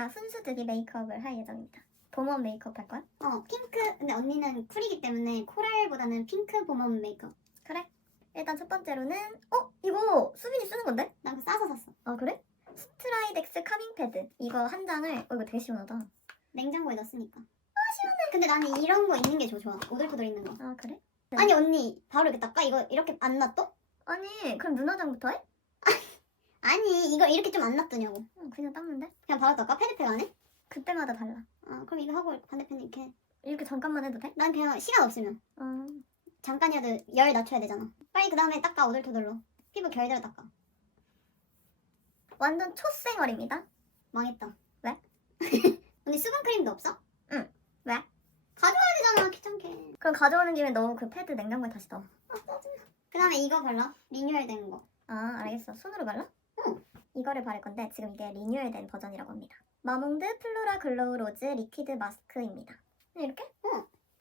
저희가 순수들이 메이크업을 할 예정입니다. 봄원 메이크업 할 거야? 어 핑크 근데 언니는 쿨이기 때문에 코랄보다는 핑크 봄웜 메이크업 그래. 일단 첫 번째로는 어 이거 수빈이 쓰는 건데? 난 그거 싸서 샀어 아 그래? 스트라이덱스 카밍 패드 이거 한 장을 어 이거 되게 시원하다. 냉장고에 넣었으니까 아 시원해 근데 나는 이런 거 있는 게 좋아 좋아 오돌토돌 있는 거 아 그래? 아니 언니 바로 이렇게 닦아 이거 이렇게 안 놔둬? 아니 그럼 눈화장부터 해? 아니 이거 이렇게 좀안 놔두냐고 어, 그냥 닦는데? 그냥 바로 닦아 패드팩 안 해? 그때마다 달라. 아 그럼 이거 하고 반대편 이렇게 해. 이렇게 잠깐만 해도 돼? 난 그냥 시간 없으면 어. 잠깐이라도 열 낮춰야 되잖아 빨리 그 다음에 닦아 오돌토돌로 피부 결대로 닦아 완전 초생얼입니다. 망했다 왜? 언니 수분크림도 없어? 응. 왜? 가져와야 되잖아 귀찮게 그럼 가져오는 김에 너 그 패드 냉장고에 다시 넣어. 그 다음에 이거 발라 리뉴얼 된 거. 아 알겠어. 손으로 발라? 응. 이거를 바를 건데 지금 이게 리뉴얼된 버전이라고 합니다. 마몽드 플로라 글로우 로즈 리퀴드 마스크입니다. 이렇게?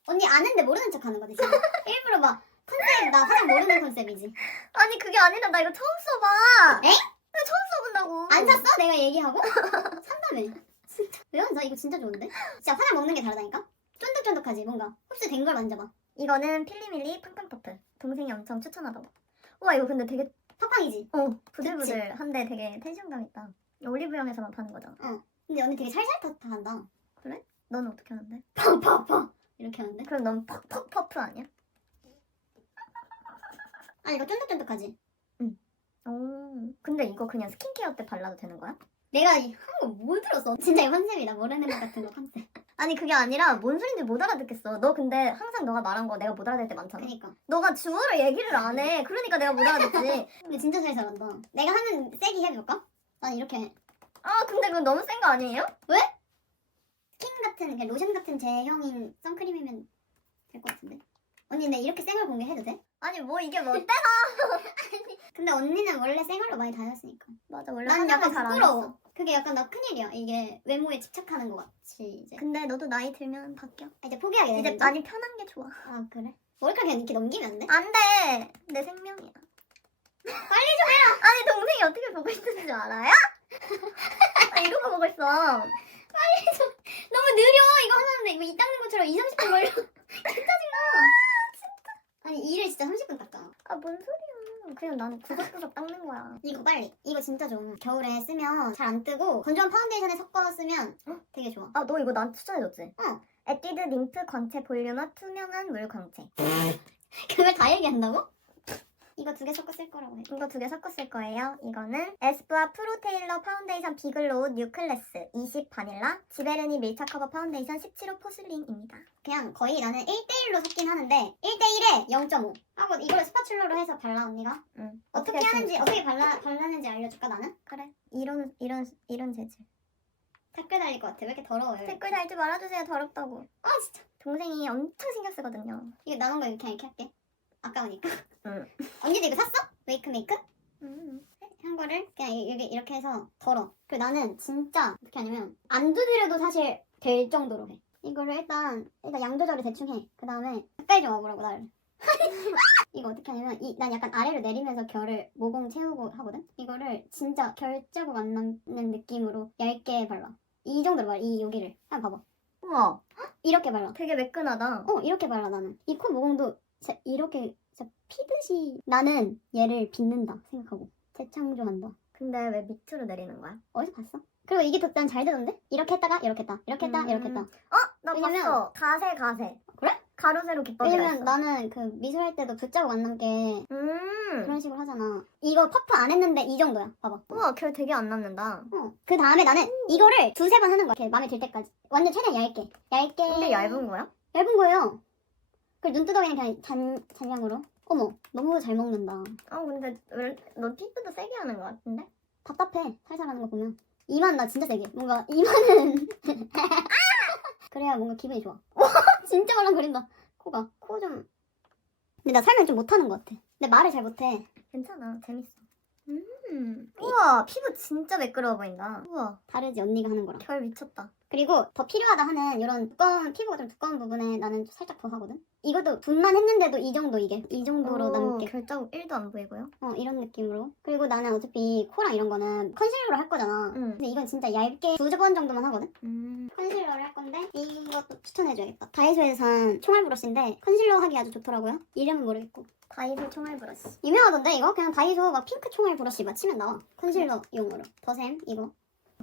언니 아는데 모르는 척 하는 거지 지금 일부러 막 컨셉 나 화장 모르는 컨셉이지 아니 그게 아니라 나 이거 처음 써봐. 에? 나 처음 써본다고. 안 샀어? 내가 얘기하고? 산다며 진짜 왜 안 사? 이거 진짜 좋은데? 진짜 화장 먹는 게 다르다니까? 쫀득쫀득하지 뭔가 흡수된 걸 만져봐 이거는 필리밀리 팡팡 퍼프. 동생이 엄청 추천하더라. 우와 이거 근데 되게 팡팡이지? 어 부들부들한데 되게 텐션감 있다. 올리브영에서만 파는 거잖아. 근데 언니 되게 살살 탓한다 너는 어떻게 하는데? 팡팡팡 이렇게 하는데? 그럼 넌 퍽퍽 퍼프 아니야? 아 이거 쫀득쫀득하지? 오. 근데 이거 그냥 스킨케어 때 발라도 되는 거야? 내가 한거 뭐 들었어? 진짜 이 컨셉이다 모르는 것 같은 거 컨셉 아니 그게 아니라 뭔 소린지 못 알아듣겠어. 너 근데 항상 너가 말한 거 내가 못 알아들 때 많잖아. 그니까 너가 주어를 얘기를 안 해. 그러니까 내가 못 알아듣지. 근데 진짜 잘 잘한다 내가 하는 세기 해볼까? 난 이렇게 해. 아 근데 그건 너무 센 거 아니에요? 스킨 같은 그냥 로션 같은 제형인 선크림이면 될 것 같은데 언니 근데 이렇게 생얼 공개해도 돼? 아니 뭐 이게 뭐 어때? 근데 언니는 원래 생얼로 많이 다녔으니까 맞아 원래 난 약간 잘안 부끄러워. 그게 약간 나 큰일이야 이게 외모에 집착하는 것 같이 이제 근데 너도 나이 들면 바뀌어. 아, 이제 포기하게 돼 이제 진짜? 많이 편한 게 좋아. 아 그래? 머리카락 그냥 이렇게 넘기면 안 돼? 안 돼. 내 생명이야. 빨리 좀 해라. 아니 동생이 어떻게 보고 있는 줄 알아요? 아, 이러고 보고 있어. 너무 느려 이거 하나인데 이거 이 닦는 것처럼 2, 30분 걸려 짜증나 아니 이를 진짜 30분 닦아 아 뭔 소리야. 그냥 나는 구석구석 닦는 거야. 이거 빨리 이거 진짜 좋아 겨울에 쓰면 잘 안 뜨고 건조한 파운데이션에 섞어 쓰면 되게 좋아 아 너 이거 난 추천해줬지? 어. 에뛰드 림프 광채 볼륨업 투명한 물 광채. 그걸 다 얘기한다고? 이거 두 개 섞어 쓸 거라고 해 이거 두 개 섞어 쓸 거예요. 이거는 에스쁘아 프로 테일러 파운데이션 비글로우 뉴클래스 20 바닐라 지베르니 밀착 커버 파운데이션 17호 포슬린입니다. 그냥 거의 나는 1대1로 섞긴 하는데 1대1에 0.5 하고 이걸 스파츌러로 해서 발라 언니가 응. 어떻게 할지 하는지. 어떻게 발라, 발라는지 알려줄까 나는? 그래. 이런 이런 이런 재질. 댓글 달릴 것 같아 왜 이렇게 더러워요 댓글 달지 말아주세요. 더럽다고. 아 진짜 동생이 엄청 신경 쓰거든요. 이거 남은 거 이렇게 이렇게 할게 아까우니까 응. 언니도 이거 샀어? 웨이크 메이크? 음. 한 거를 그냥 이렇게, 이렇게 해서 덜어 그리고 나는 진짜 어떻게 하냐면 안 두드려도 사실 될 정도로 해 이거를 일단 일단 양 조절을 대충 해 그 다음에 가까이 좀 와보라고 나를 이거 어떻게 하냐면 이, 난 약간 아래로 내리면서 결을 모공 채우고 하거든 이거를 진짜 결 자국 안 남는 느낌으로 얇게 발라 이 정도로 발라 이 여기를 한번 봐봐 우와. 이렇게 발라 되게 매끈하다. 어 이렇게 발라 나는 이 코 모공도 진짜 이렇게 진짜 피듯이 나는 얘를 빚는다 생각하고 재창조한다 근데 왜 밑으로 내리는 거야? 어디서 봤어? 그리고 이게 더 난 잘 되던데? 이렇게 했다가 이렇게 했다 이렇게 했다 음. 이렇게 했다 어? 나 왜냐면- 봤어. 가세 가세. 그래? 가로 세로 기법이라 왜냐면 했어. 나는 그 미술 할 때도 붓자국 안 남게 음. 그런 식으로 하잖아 이거 퍼프 안 했는데 이 정도야 봐봐 우와 결 되게 안 남는다. 어. 그 다음에 나는 이거를 두세 번 하는 거야 이렇게 마음에 들 때까지 완전 최대한 얇게 얇게 근데 얇은 거야? 얇은 거예요 그리고 눈두덩이는 그냥 잔, 잔량으로? 어머 너무 잘 먹는다. 아 근데 왜, 너 피부도 세게 하는 거 같은데? 답답해 살살 하는 거 보면. 이만 나 진짜 세게. 뭔가 이만은. 그래야 뭔가 기분이 좋아. 진짜 말랑거린다. 코가. 코 좀. 근데 나 설명 좀 못하는 것 같아. 근데 말을 잘 못해. 괜찮아 재밌어. 음. 우와 피부 진짜 매끄러워 보인다. 우와 다르지 언니가 하는 거랑. 결 미쳤다. 그리고 더 필요하다 하는 이런 두꺼운 피부가 좀 두꺼운 부분에 나는 좀 살짝 더 하거든? 이것도 분만 했는데도 이 정도 이게? 이 정도로 오, 남게. 결자국 1도 안 보이고요. 어 이런 느낌으로. 그리고 나는 어차피 코랑 이런 거는 컨실러로 할 거잖아. 응. 근데 이건 진짜 얇게 두 번 정도만 하거든? 음. 컨실러를 할 건데 이것도 추천해줘야겠다. 다이소에서 산 총알 브러쉬인데 컨실러 하기 아주 좋더라고요. 이름은 모르겠고. 다이소 총알 브러쉬. 유명하던데 이거? 그냥 다이소 막 핑크 총알 브러쉬 막 치면 나와. 컨실러용으로. 더샘 이거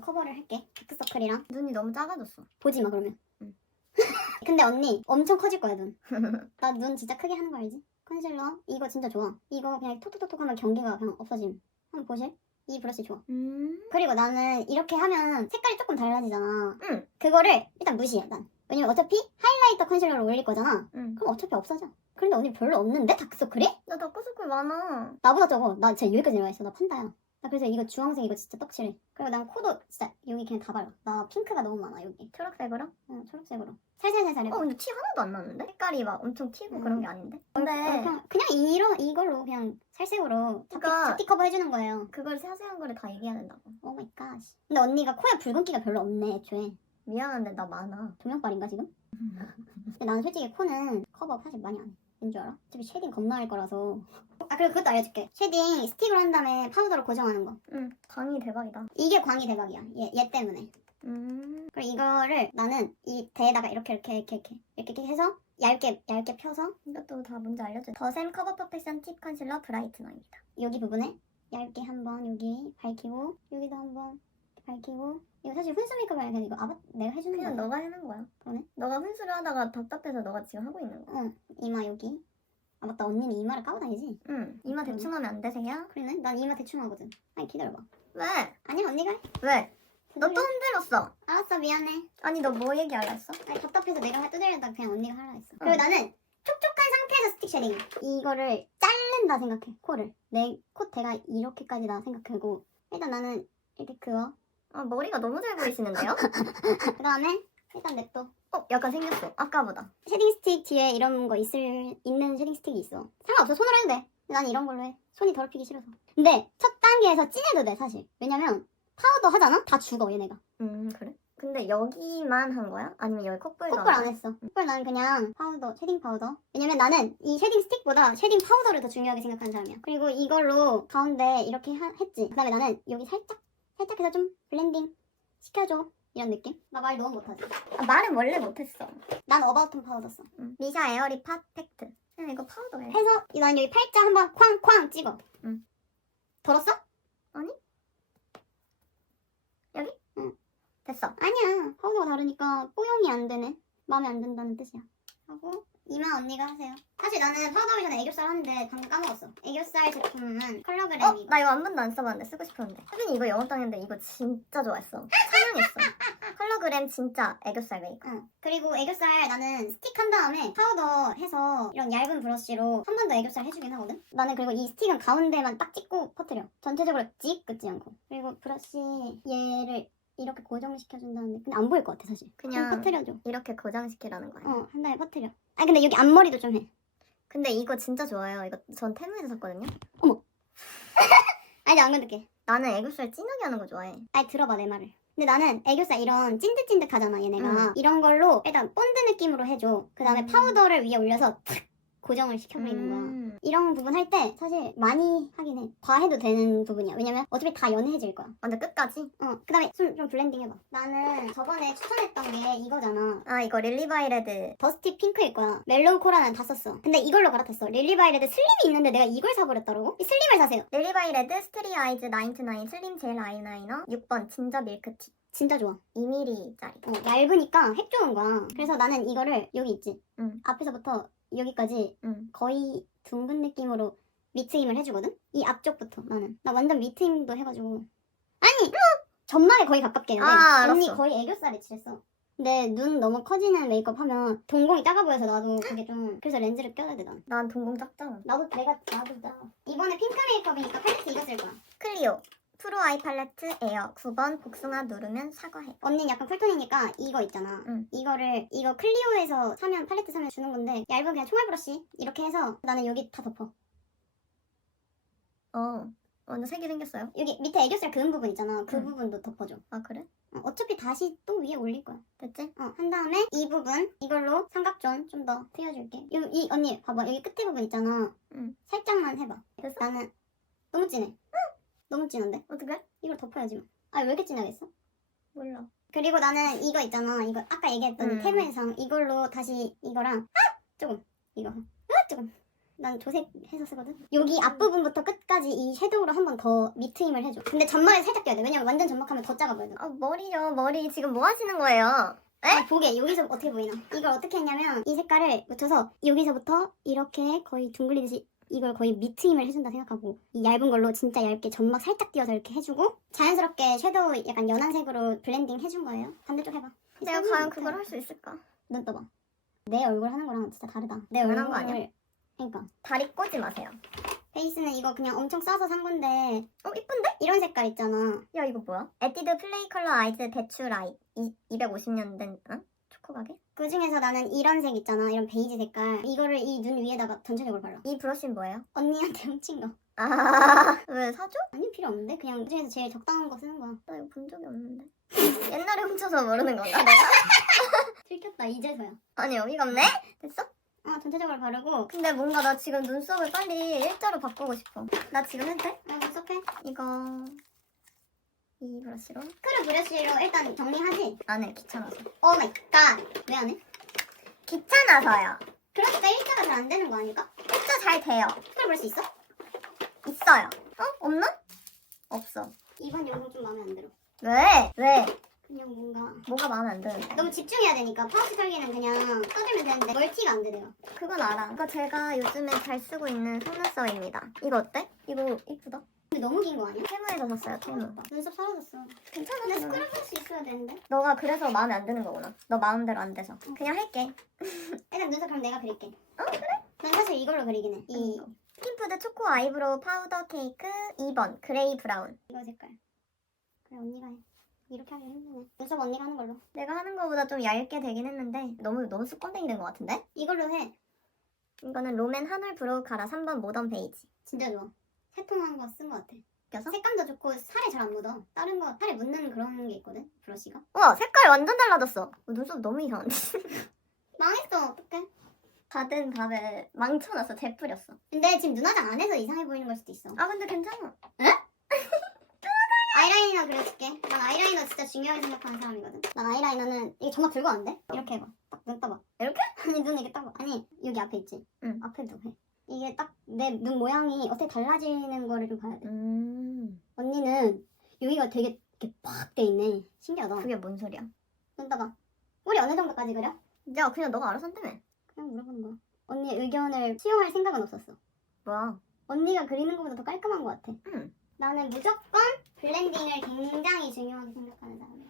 커버를 할게 다크서클이랑 눈이 너무 작아졌어. 보지 마 그러면 응. 근데 언니 엄청 커질 거야 눈 나 눈 진짜 크게 하는 거 알지? 컨실러 이거 진짜 좋아 이거 그냥 톡톡톡톡 하면 경계가 그냥 없어짐 한번 보실? 이 브러쉬 좋아 음. 그리고 나는 이렇게 하면 색깔이 조금 달라지잖아 응. 그거를 일단 무시해 난 왜냐면 어차피 하이라이터 컨실러를 올릴 거잖아 응. 그럼 어차피 없어져 그런데 언니 별로 없는데 다크서클이? 나 다크서클 많아. 나보다 적어 나 진짜 여기까지 내려와 있어 나 판다야 나 그래서 이거 주황색 이거 진짜 떡칠해 그리고 난 코도 진짜 여기 그냥 다 발라 나 핑크가 너무 많아 여기 초록색으로? 응, 초록색으로 살살살살 어, 근데 티 하나도 안 나는데? 색깔이 막 엄청 튀고 음. 그런 게 아닌데? 어, 근데 그냥, 그냥 이러, 이걸로 그냥 살색으로 잡티, 그러니까- 잡티 커버 해주는 거예요 그걸 자세한 거를 다 얘기해야 된다고. 오 마이 갓 근데 언니가 코에 붉은기가 별로 없네 애초에 미안한데 나 많아. 조명빨인가 지금? 근데 나는 솔직히 코는 커버 사실 많이 안 해. 왠줄 알아? 어차피 쉐딩 겁나 할 거라서 아 그리고 그것도 알려줄게 쉐딩 스틱으로 한 다음에 파우더로 고정하는 거 응. 광이 대박이다. 이게 광이 대박이야 얘, 얘 때문에 음. 그리고 이거를 나는 이 대에다가 이렇게 이렇게 이렇게 이렇게 이렇게, 이렇게 해서 얇게 얇게 펴서 이것도 다 뭔지 알려줘. 더샘 커버 퍼펙션 팁 컨실러 브라이트너입니다. 여기 부분에 얇게 한번 여기 밝히고 여기도 한번 밝히고 이거 사실 훈수 메이크업 아니라 이거 아바 내가 해주는 거야 그냥 너가 해는 거야. 그러네. 너가 훈수를 하다가 답답해서 너가 지금 하고 있는 거야. 어 이마 여기 아 맞다 언니는 이마를 까고 다니지 응. 이마 대충 하면 안 되세요? 그러네 난 이마 대충 하거든 아니 기다려봐 왜? 아니야 언니가 해 왜? 너 또. 흔들었어. 알았어 미안해 아니 너 뭐 얘기하려 했어? 아니 답답해서 내가 두드리려다 그냥 언니가 하라 했어 그리고 응. 나는 촉촉한 상태에서 스틱 쉐딩 이거를 자른다 생각해 코를 내 콧대가 이렇게까지다 생각하고 일단 나는 이렇게 그어 아 머리가 너무 잘 보이시는데요? 그 다음에 일단 냅둬 어 약간 생겼어. 아까보다. 쉐딩 스틱 뒤에 이런 거 있을 있는 쉐딩 스틱이 있어. 상관없어 손으로 해도 돼. 근데 난 이런 걸로 해. 손이 더럽히기 싫어서. 근데 첫 단계에서 진해도 돼 사실. 왜냐면 파우더 하잖아. 다 죽어 얘네가. 음 그래? 근데 여기만 한 거야? 아니면 여기 콧볼도 콧볼 안한 했어. 콧볼 나는 그냥 파우더, 쉐딩 파우더. 왜냐면 나는 이 쉐딩 스틱보다 쉐딩 파우더를 더 중요하게 생각하는 사람이야. 그리고 이걸로 가운데 이렇게 하- 했지. 그 다음에 나는 여기 살짝 살짝 해서 좀 블렌딩 시켜줘. 이런 느낌? 나 말 너무 못하지. 아, 말은 원래 못했어. 난 어바웃톤 파우더 써. 응. 미샤 에어리 팟팩트. 그냥 이거 파우더해. 해서 난 여기 팔자 한번 쾅쾅 찍어. 응. 덜었어? 됐어. 아니야. 파우더가 다르니까 뽀용이 안 되네. 마음에 안 든다는 뜻이야. 하고 이마 언니가 하세요. 사실 나는 파우더 하기 전에 애교살 하는데 방금 까먹었어. 애교살 제품은 컬러그램이 어? 나 이거 한 번도 안 써봤는데 쓰고 싶었는데. 혜빈이 이거 영업 당했는데 이거 진짜 좋아했어. 찬양했어. 컬러그램 진짜 애교살 메이크업. 응. 그리고 애교살 나는 스틱 한 다음에 파우더 해서 이런 얇은 브러쉬로 한 번 더 애교살 해주긴 하거든. 나는 그리고 이 스틱은 가운데만 딱 찍고 퍼뜨려. 전체적으로 찍 긋지 않고. 그리고 브러쉬 얘를 이렇게 고정시켜준다는데 근데 안 보일 것 같아 사실. 그냥 좀 퍼뜨려줘. 이렇게 고정시키라는 거야. 어, 한 다음에 퍼뜨려. 아 근데 여기 앞머리도 좀 해. 근데 이거 진짜 좋아요. 이거 전 테무에서 샀거든요. 아니 안 건들게. 나는 애교살 진하게 하는 거 좋아해. 아니 들어봐 내 말을. 근데 나는 애교살 이런 찐득찐득하잖아 얘네가. 응. 이런 걸로 일단 본드 느낌으로 해줘. 그 다음에 음. 파우더를 위에 올려서 탁 고정을 시켜버리는 거야. 음. 이런 부분 할 때 사실 많이 하긴 해. 과해도 되는 부분이야. 왜냐면 어차피 다 연해질 거야. 아, 근데 끝까지? 어. 그 다음에 좀, 좀 블렌딩 해봐. 나는 저번에 추천했던 게 이거잖아. 아 이거 릴리바이레드. 더스티 핑크일 거야. 멜로우 코라는 다 썼어. 근데 이걸로 갈아탔어. 릴리바이레드 슬림이 있는데 내가 이걸 사버렸다고? 이 슬림을 사세요. 릴리바이레드 스테리 아이즈 99 슬림 젤 아이라이너 6번 진저 밀크티. 진짜 좋아. 2mm짜리. 어, 얇으니까 핵 좋은 거야. 그래서 나는 이거를 여기 있지. 응. 앞에서부터 여기까지 응. 거의 둥근 느낌으로 미트임을 해주거든? 이 앞쪽부터 나는. 나 완전 미트임도 해가지고. 아니! 점막에 거의 가깝게 했는데 아, 언니 알았어. 거의 애교살에 칠했어. 근데 눈 너무 커지는 메이크업 하면 동공이 작아 보여서 나도 그게 좀 그래서 렌즈를 껴야 돼 난. 난 동공 작잖아. 나도 내가 나도 나 이번에 핑크 메이크업이니까 팔레트 이거 쓸 거야. 클리오. 프로 아이 팔레트 에어 9번 복숭아 누르면 사과해. 언니는 약간 쿨톤이니까 이거 있잖아. 응. 이거를 이거 클리오에서 사면 팔레트 사면 주는 건데 얇은 그냥 총알 브러쉬 이렇게 해서 나는 여기 다 덮어. 어. 완전 색이 생겼어요. 여기 밑에 애교살 그은 부분 있잖아. 그 응. 부분도 덮어줘. 아 그래? 어, 어차피 다시 또 위에 올릴 거야. 됐지? 어, 한 다음에 이 부분 이걸로 삼각존 좀 더 트여줄게. 이, 이 언니 봐봐 여기 끝에 부분 있잖아. 응. 살짝만 해봐. 됐어? 나는 너무 진해. 너무 진한데? 어떻게? 이걸 덮어야지. 뭐. 아왜 이렇게 진하겠어? 몰라. 그리고 나는 이거 있잖아. 이거 아까 얘기했던 음. 테무의상 이걸로 다시 이거랑 아! 조금 이거 아! 조금 난 조색해서 쓰거든. 여기 앞부분부터 끝까지 이 섀도우로 한 번 더 밑트임을 해줘. 근데 점막에 살짝 껴야 돼. 왜냐면 완전 점막하면 더 작아 보여. 아 머리요 머리 지금 뭐 하시는 거예요? 아, 보게 여기서 어떻게 보이나? 이걸 어떻게 했냐면 이 색깔을 묻혀서 여기서부터 이렇게 거의 둥글리듯이 이걸 거의 밑트임을 해준다 생각하고 이 얇은 걸로 진짜 얇게 점막 살짝 띄워서 이렇게 해주고 자연스럽게 섀도우 약간 연한 색으로 블렌딩 해준 거예요. 반대쪽 해봐. 내가 과연 밑에. 그걸 할 수 있을까? 눈 떠봐. 내 얼굴 하는 거랑 진짜 다르다. 내 얼굴 거 아니야? 그러니까 다리 꼬지 마세요. 베이스는 이거 그냥 엄청 싸서 산 건데 어 이쁜데? 이런 색깔 있잖아. 야 이거 뭐야? 에뛰드 플레이 컬러 아이즈 대추 라이 이, 250년 된 어? 초코 가게? 그 중에서 나는 이런 색 있잖아. 이런 베이지 색깔. 이거를 이 눈 위에다가 전체적으로 발라. 이 브러쉬는 뭐예요? 언니한테 훔친 거. 아 왜 사줘? 아니 필요 없는데 그냥 그 중에서 제일 적당한 거 쓰는 거야. 나 이거 본 적이 없는데. 옛날에 훔쳐서 모르는 건가 내가? 들켰다 이제서야. 아니 어이가 없네? 됐어? 아 전체적으로 바르고 근데 뭔가 나 지금 눈썹을 빨리 일자로 바꾸고 싶어. 나 지금 해도 돼? 아 눈썹 해. 이거 이 브러쉬로 크루 브러쉬로 일단 정리하지. 안 해 귀찮아서. 오 마이 갓. 왜 안 해? 귀찮아서요. 그러니까 일자가 잘 안 되는 거 아닐까? 진짜 잘 돼요. 크루 브러쉬 있어? 있어요. 어? 없나? 없어. 이번 영상 좀 마음에 안 들어. 왜? 왜? 그냥 뭔가 뭐가 마음에 안 드는데? 너무 집중해야 되니까 파우치 털기는 그냥 떠들면 되는데 멀티가 안 되대요. 그건 알아. 이거 제가 요즘에 잘 쓰고 있는 속눈썹입니다. 이거 어때? 이거 이쁘다. 근데 너무 긴 거 아니야? 테무에서 샀어요, 테무. 눈썹 사라졌어. 괜찮아, 그거는. 스크럽 할 수 있어야 되는데. 너가 그래서 마음에 안 드는 거구나. 너 마음대로 안 돼서. 그냥 할게. 일단 눈썹 그럼 내가 그릴게. 어, 그래? 난 사실 이걸로 그리긴 해. 이 스킨푸드 초코 아이브로우 파우더 케이크 2번 그레이 브라운. 이거 색깔. 그래 언니가 해. 이렇게 하기 힘드네. 눈썹 언니가 하는 걸로. 내가 하는 거보다 좀 얇게 되긴 했는데 너무 너무 습관되게 된것 같은데? 이걸로 해. 이거는 롬앤 한올 브로우 카라 3번 모던 베이지. 진짜 좋아. 세통한 거 쓴 거 같아. 껴서? 색감도 좋고 살에 잘 안 묻어. 다른 거 살에 묻는 그런 게 있거든. 브러쉬가. 우와 색깔 완전 달라졌어. 어, 눈썹 너무 이상한데? 망했어. 어떡해. 받은 밥에 망쳐놨어. 재뿌렸어. 근데 지금 눈화장 안 해서 이상해 보이는 걸 수도 있어. 아 근데 괜찮아. 아이라이너 그려줄게. 난 아이라이너 진짜 중요하게 생각하는 사람이거든. 난 아이라이너는 이게 정말 들고 안 돼? 이렇게 해봐. 딱 눈 떠봐. 이렇게? 아니 눈 이렇게 떠봐. 아니 여기 앞에 있지. 응. 앞에도 해. 이게 딱 내 눈 모양이 어떻게 달라지는 거를 좀 봐야 돼. 음 언니는 여기가 되게 이렇게 팍돼 있네. 신기하다. 그게 뭔 소리야? 눈 떠봐. 우리 어느 정도까지 그려? 야 그냥 너가 알아서 한다며. 그냥 물어보는 거야. 언니 의견을 수용할 생각은 없었어. 뭐야? 언니가 그리는 것보다 더 깔끔한 것 같아. 응. 나는 무조건 블렌딩을 굉장히 중요하게 생각하는 사람이야.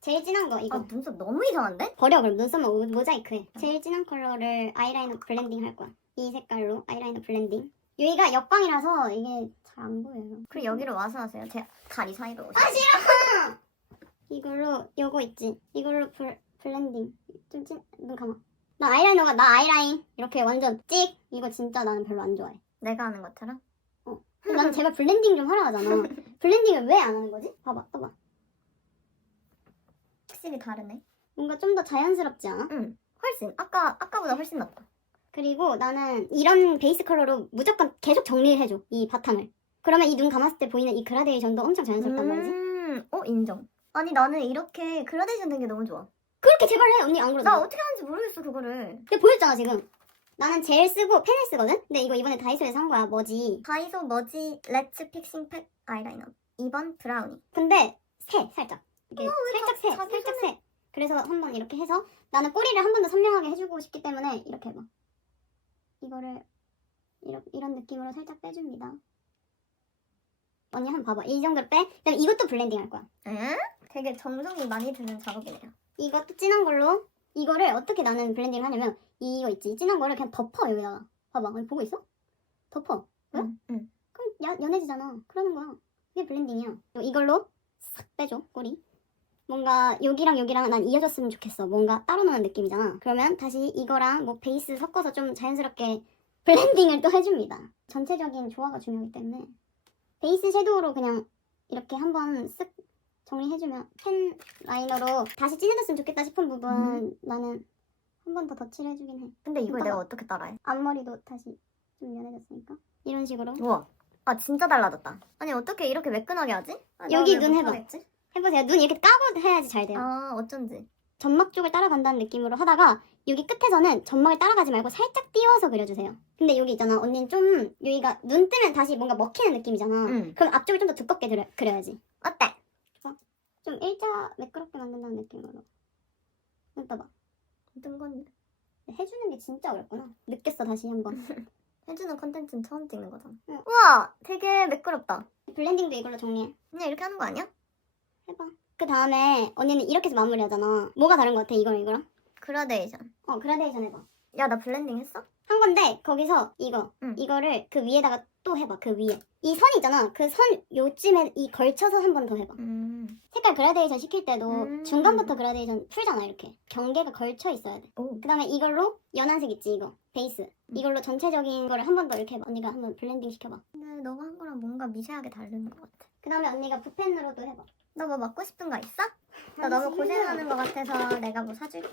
제일 진한 거 이거. 아 눈썹 너무 이상한데? 버려 그럼 눈썹만 모- 모자이크해. 제일 진한 컬러를 아이라이너 블렌딩 할 거야. 이 색깔로 아이라이너 블렌딩. 여기가 역광이라서 이게 잘 안 보여요. 그리고 여기로 와서 하세요. 제 다리 사이로 오세요. 아 싫어! 이걸로 요거 있지. 이걸로 블, 블렌딩. 좀 찐, 눈 감아. 나 아이라이너가 나 아이라인 이렇게 완전 찍. 이거 진짜 나는 별로 안 좋아해. 내가 하는 것처럼? 난 제발 블렌딩 좀 하라 하잖아. 블렌딩을 왜 안 하는 거지? 봐봐, 봐봐. 확실히 다르네. 뭔가 좀 더 자연스럽지 않아? 응. 훨씬 아까 아까보다 훨씬 낫다. 그리고 나는 이런 베이스 컬러로 무조건 계속 정리를 해줘. 이 바탕을. 그러면 이 눈 감았을 때 보이는 이 그라데이션도 엄청 자연스럽단 말이지. 음, 어 인정. 아니 나는 이렇게 그라데이션 된 게 너무 좋아. 그렇게 제발 해, 언니 안 그러잖아. 나 어떻게 하는지 모르겠어 그거를. 근데 보였잖아, 지금. 나는 젤 쓰고 펜을 쓰거든? 근데 이거 이번에 다이소에서 산 거야, 뭐지. 다이소 머지 레츠 픽싱 팩 아이라이너 2번 브라우니. 근데 새, 살짝. 이게 왜 살짝 자- 새, 살짝 새. 그래서 한번 이렇게 해서 나는 꼬리를 한 번 더 선명하게 해주고 싶기 때문에 이렇게 해봐. 이거를 이런, 이런 느낌으로 살짝 빼줍니다. 언니 한번 봐봐. 이 정도로 빼. 그다음에 이것도 블렌딩 할 거야. 에? 되게 정성이 많이 드는 작업이네요. 이것도 진한 걸로 이거를 어떻게 나는 블렌딩을 하냐면 이거 있지. 진한 거를 그냥 덮어 여기다가. 봐봐. 언니 보고 있어? 덮어. 왜? 응. 응. 그럼 야, 연해지잖아. 그러는 거야. 그게 블렌딩이야. 이걸로 싹 빼줘, 꼬리. 뭔가 여기랑 여기랑 난 이어졌으면 좋겠어. 뭔가 따로 노는 느낌이잖아. 그러면 다시 이거랑 뭐 베이스 섞어서 좀 자연스럽게 블렌딩을 또 해줍니다. 전체적인 조화가 중요하기 때문에 베이스 섀도우로 그냥 이렇게 한번 쓱 정리해주면 펜 라이너로 다시 진해졌으면 좋겠다 싶은 부분 음. 나는 한 번 더 덧칠해 주긴 해. 근데 이걸 내가 어떻게 따라해? 앞머리도 다시 좀 연해졌으니까 이런 식으로 우와. 아 진짜 달라졌다. 아니 어떻게 이렇게 매끈하게 하지? 아, 나 여기 왜눈 해봐. 못하겠지? 해보세요. 눈 이렇게 까고 해야지 잘 돼요. 아 어쩐지. 점막 쪽을 따라간다는 느낌으로 하다가 여기 끝에서는 점막을 따라가지 말고 살짝 띄워서 그려주세요. 근데 여기 있잖아. 언니는 좀 여기가 눈 뜨면 다시 뭔가 먹히는 느낌이잖아. 응. 그럼 앞쪽을 좀 더 두껍게 그려, 그려야지. 어때? 좀 일자 매끄럽게 만든다는 느낌으로. 눈 떠봐. 뜬 건데. 해주는 게 진짜 어렵구나. 느꼈어 다시 한번. 해주는 컨텐츠는 처음 찍는 거잖아. 응. 우와 되게 매끄럽다. 블렌딩도 이걸로 정리해. 그냥 이렇게 하는 거 아니야? 해봐. 그 다음에 언니는 이렇게 해서 마무리하잖아. 뭐가 다른 것 같아 이거랑 이거랑? 그라데이션. 어 그라데이션 해봐. 야 나 블렌딩 했어? 한 건데 거기서 이거 응. 이거를 그 위에다가 또 해봐 그 위에 이 선 있잖아 그 선 요쯤에 이 걸쳐서 한 번 더 해봐 음. 색깔 그라데이션 시킬 때도 음. 중간부터 그라데이션 풀잖아 이렇게 경계가 걸쳐 있어야 오. 돼그 다음에 이걸로 연한색 있지 이거 베이스 음. 이걸로 전체적인 거를 한 번 더 이렇게 해봐 언니가 한 번 블렌딩 시켜봐 근데 너가 한 거랑 뭔가 미세하게 다른 것 같아. 그 다음에 언니가 붓펜으로도 해봐 너 뭐 먹고 싶은 거 있어? 나 너무 고생하는 것 같아서 내가 뭐 사줄게.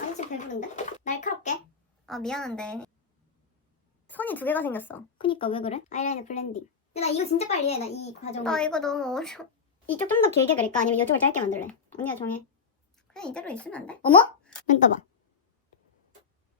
아니 지금 배부른데? 날카롭게 아 미안한데. 선이 두 개가 생겼어. 그니까 왜 그래? 아이라이너 블렌딩 근데 나 이거 진짜 빨리 해 나 이 과정을 나 이거 너무 어려워. 이쪽 좀 더 길게 그릴까 아니면 이쪽을 짧게 만들래 언니가 정해 그냥 이대로 있으면 안 돼? 어머? 눈 떠봐.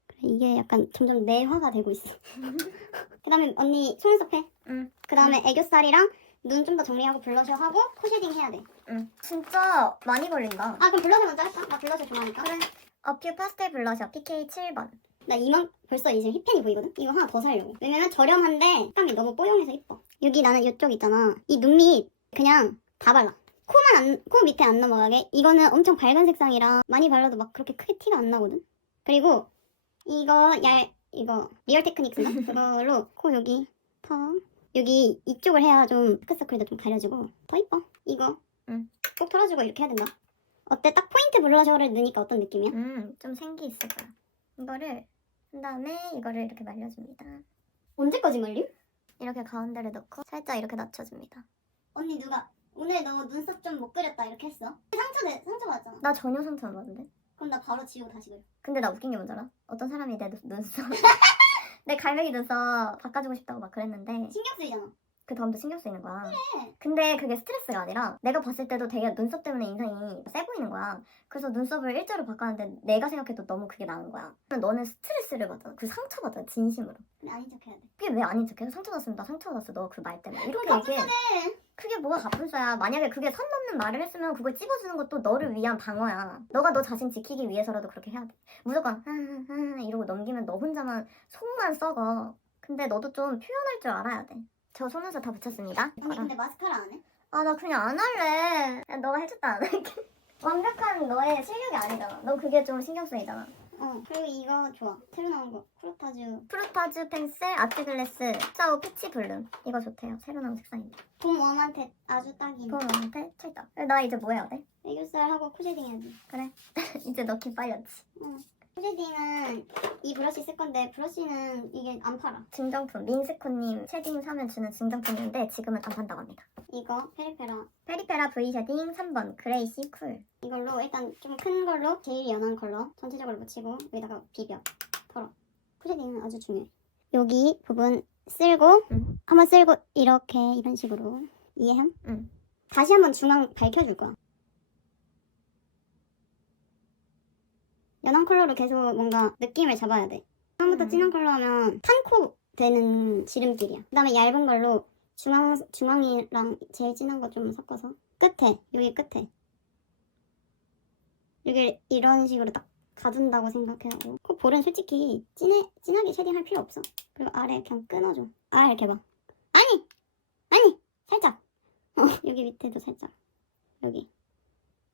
그래, 이게 약간 점점 내화가 되고 있어. 그 다음에 언니 속눈썹 해. 응. 그 다음에 애교살이랑 눈 좀 더 정리하고 블러셔 하고 코 쉐딩 해야 돼. 응. 진짜 많이 걸린다. 아 그럼 블러셔 먼저 할까? 나 블러셔 좋아하니까. 그래. 어퓨 파스텔 블러셔 PK 7번. 나 이만 벌써 이제 힙펜이 보이거든? 이거 하나 더 사려고. 왜냐면 저렴한데 색감이 너무 뽀용해서 이뻐. 여기 나는 이쪽 있잖아. 이 눈밑 그냥 다 발라. 코만 안, 코 밑에 안 넘어가게. 이거는 엄청 밝은 색상이라 많이 발라도 막 그렇게 크게 티가 안 나거든? 그리고 이거 얇, 이거 리얼 테크닉스인가? 그걸로 코 여기 턱 여기 이쪽을 해야 좀 다크서클도 좀 가려지고 더 이뻐. 이거 응. 꼭 털어주고 이렇게 해야 된다. 어때? 딱 포인트 블러셔를 넣으니까 어떤 느낌이야? 음, 좀 생기 있을 거야. 이거를 한 다음에 이거를 이렇게 말려줍니다. 언제까지 말림? 이렇게 가운데를 넣고 살짝 이렇게 낮춰줍니다. 언니 누가 오늘 너 눈썹 좀 못 그렸다 이렇게 했어? 상처 내 상처 받았잖아. 나 전혀 상처 안 받는데. 그럼 나 바로 지우고 다시 그려. 근데 나 웃긴 게 뭔지 알아? 어떤 사람이 내 눈- 눈썹 내 갈매기 눈썹 바꿔주고 싶다고 막 그랬는데 신경 쓰이잖아. 그 다음도 신경 쓰이는 거야. 근데 그게 스트레스가 아니라 내가 봤을 때도 되게 눈썹 때문에 인상이 세 보이는 거야. 그래서 눈썹을 일자로 바꿨는데 내가 생각해도 너무 그게 나은 거야. 너는 스트레스를 받아. 그 상처 받아 진심으로. 근데 아닌 척 해야 돼. 그게 왜 아닌 척해? 상처 났으면 나 상처 났어. 너 그 말 때문에. 이렇게 얘기해. 그게 뭐가 가분서야. 만약에 그게 선 넘는 말을 했으면 그걸 찝어주는 것도 너를 위한 방어야. 너가 너 자신 지키기 위해서라도 그렇게 해야 돼. 무조건 하하하 이러고 넘기면 너 혼자만 속만 썩어. 근데 너도 좀 표현할 줄 알아야 돼. 저 속눈썹 다 붙였습니다. 언니 근데 마스카라 안 해? 아 나 그냥 안 할래. 그냥 너가 해줬다 안 할게. 완벽한 너의 실력이 아니잖아. 너 그게 좀 신경 쓰이잖아. 어. 그리고 이거 좋아. 새로 나온 거. 프로타즈. 프루타즈 펜슬 아트글래스 사우 피치 블룸 이거 좋대요. 새로 나온 색상인데. 봄 웜한테 아주 딱이네. 봄한테 찰떡. 나 이제 뭐 해야 돼? 애교살 하고 코 쉐딩 해야지. 이제 너 기빨렸지. 응. 코 쉐딩은 이 브러쉬 쓸 건데 브러쉬는 이게 안 팔아. 증정품 민스코님 쉐딩 사면 주는 증정품인데 지금은 안 판다고 합니다. 이거 페리페라. 페리페라 V 쉐딩 3번 그레이시 쿨. 이걸로 일단 좀 큰 걸로 제일 연한 컬러 전체적으로 묻히고 여기다가 비벼 털어 푸쉐딩은 아주 중요해 여기 부분 쓸고 응. 한번 쓸고 이렇게 이런 식으로 이해함? 응. 다시 한번 중앙 밝혀줄 거야 연한 컬러로 계속 뭔가 느낌을 잡아야 돼. 처음부터 음. 진한 컬러 하면 탄코 되는 지름길이야. 그 다음에 얇은 걸로 중앙, 중앙이랑 제일 진한 거 좀 섞어서 끝에 여기 끝에. 여기 이런 식으로 딱 가둔다고 생각해하고. 코 볼은 솔직히 진해, 진하게 쉐딩할 필요 없어. 그리고 아래 그냥 끊어줘. 아 이렇게 봐. 아니! 아니! 살짝. 어 여기 밑에도 살짝. 여기.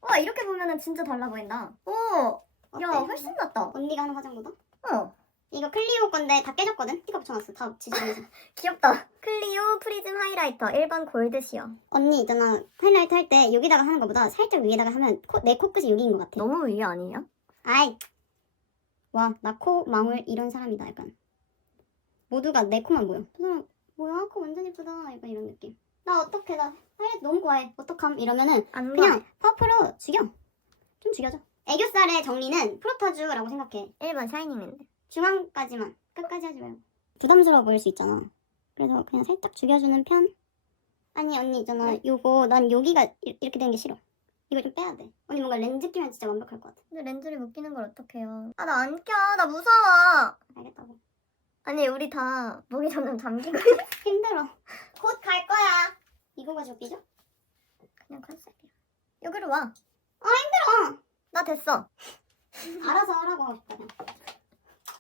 와 이렇게 보면은 진짜 달라 보인다. 오, 어때? 야 훨씬 낫다. 언니가 하는 화장보다? 어, 이거 클리오 건데 다 깨졌거든? 스티커 붙여놨어 다 지지면서. 귀엽다. 클리오 프리즘 하이라이터 1번 골드 시어. 언니 있잖아. 하이라이트 할 때 여기다가 하는 것보다 살짝 위에다가 하면 내 코끝이 여기인 것 같아. 너무 위에 아니냐? 아이. 와 나 코 망울 이런 사람이다 약간. 모두가 내 코만 보여. 저 사람 뭐야? 코 완전 예쁘다. 약간 이런 느낌. 나 어떡해 나. 하이라이트 너무 좋아해. 어떡함? 이러면은 안 그냥 퍼프로 죽여. 좀 죽여줘 애교살의 정리는 프로타주라고 생각해 1번 샤이닝랜드. 중앙까지만 끝까지 하지 말고 부담스러워 보일 수 있잖아 그래서 그냥 살짝 죽여주는 편 아니 언니 있잖아 네? 요거 난 여기가 이- 이렇게 된게 싫어 이거 좀 빼야 돼 언니 뭔가 렌즈 끼면 진짜 완벽할 것 같아 근데 렌즈를 못 끼는 걸 어떡해요. 아, 나 안 껴. 나 무서워. 알겠다고 아니, 우리 다 목이 점점 잠기고 힘들어 곧 갈 거야 이거 가지고 삐져? 그냥 컨셉이야. 여기로 와. 힘들어 나 됐어. 알아서 하라고 하고 싶다 그냥.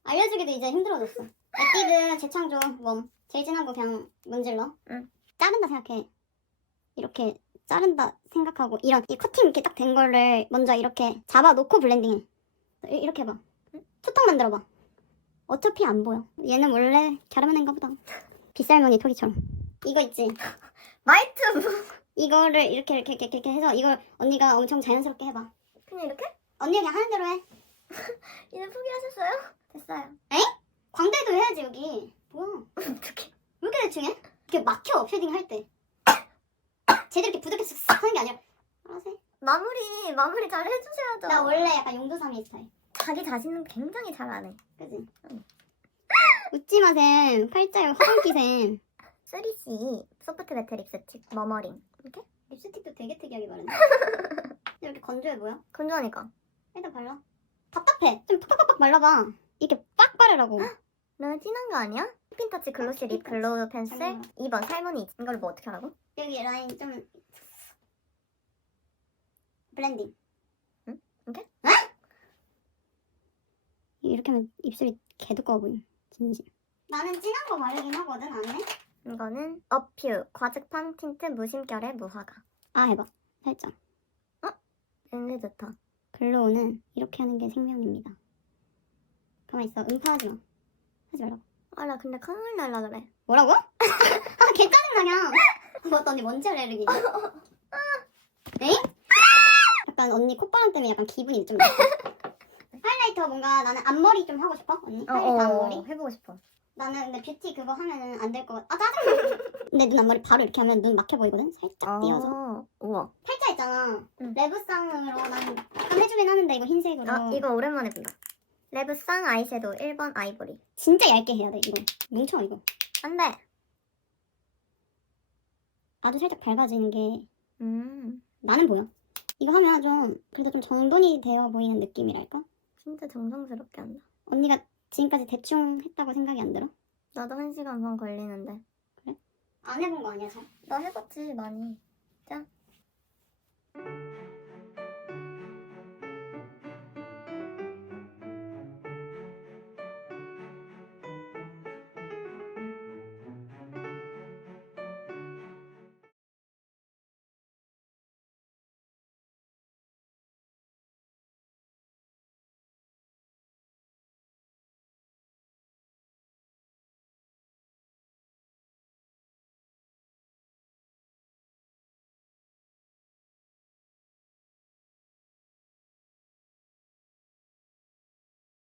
알려주기도 이제 힘들어졌어. 에뛰드 재창조 웜 제일 진한 거 그냥 문질러. 응. 자른다 생각해. 이렇게 자른다 생각하고 이런 이 커팅 이렇게 딱 된 거를 먼저 이렇게 잡아놓고 블렌딩해. 이- 이렇게 해봐. 투턱 만들어봐. 어차피 안 보여. 얘는 원래 갸름한 애인가 보다. 빗살무늬 토기처럼. 이거 있지? 마이트! 이거를 이렇게 이렇게 이렇게 이렇게 해서 이걸 언니가 엄청 자연스럽게 해봐 그냥 이렇게? 언니가 그냥 하는 대로 해 이제 포기하셨어요? 됐어요. 광대도 해야지 여기 뭐야 어떡해. 왜 이렇게 대충 해? 이렇게 막혀 쉐딩 할 때 제대로 이렇게 부드럽게 쓱쓱 하는 게 아니라 알아서 해. 마무리, 마무리 잘 해주셔야죠. 나 원래 약간 용두삼이 스타일 자기 자신은 굉장히 잘안 해. 그지? 응. 웃지마 쌤 팔자에 화분기 쌤 3C 소프트 매트 립스틱 머머링. 이렇게? 립스틱도 되게 특이하게 바르네 이렇게 건조해 보여? 건조하니까. 일단 발라. 답답해. 좀 팍팍팍 발라봐. 이렇게 빡 바르라고. 너무 진한 거 아니야? 핀터치 글로시 립 글로우 펜슬? 잘 2번 살모니 이걸 뭐 어떻게 하라고? 여기 라인 좀 블렌딩. 응? 이렇게? 어? 이렇게 하면 입술이 개두꺼워 보임. 진심. 나는 진한 거 바르긴 하거든 안에. 이거는 어퓨 과즙팡 틴트 무심결의 무화과. 아 해봐. 살짝 냄새 좋다 글로우는 이렇게 하는 게 생명입니다. 가만 있어. 음파하지 마. 하지 말라고. 아 나 근데 콧물 날라 그래. 뭐라고? 아 개 짜증나냐? 맞다. 언니 먼지 알레르기 에잉? 약간 언니 콧바람 때문에 약간 기분이 좀. 하이라이터 뭔가 나는 앞머리 좀 하고 싶어 언니? 하이라이터 앞머리? 해보고 싶어. 나는 근데 뷰티 그거 하면은 안 될 것 같아 아 짜증나 근데 눈 앞머리 바로 이렇게 하면 눈 막혀 보이거든? 살짝 띄어서. 아, 우와. 팔자 있잖아. 응. 레브쌍으로 난 약간 해주긴 하는데 이거 흰색으로. 아 이거 오랜만에 본다. 레브쌍 아이섀도우 1번 아이보리. 진짜 얇게 해야 돼 이거. 뭉쳐 이거. 안 돼. 아주 살짝 밝아지는 게 음. 나는 보여. 이거 하면 좀 그래도 좀 정돈이 되어 보이는 느낌이랄까? 진짜 정성스럽게 한다. 언니가 지금까지 대충 했다고 생각이 안 들어? 나도 한 시간 반 걸리는데 안 해본 거 아니야 잘? 나 해봤지 많이 자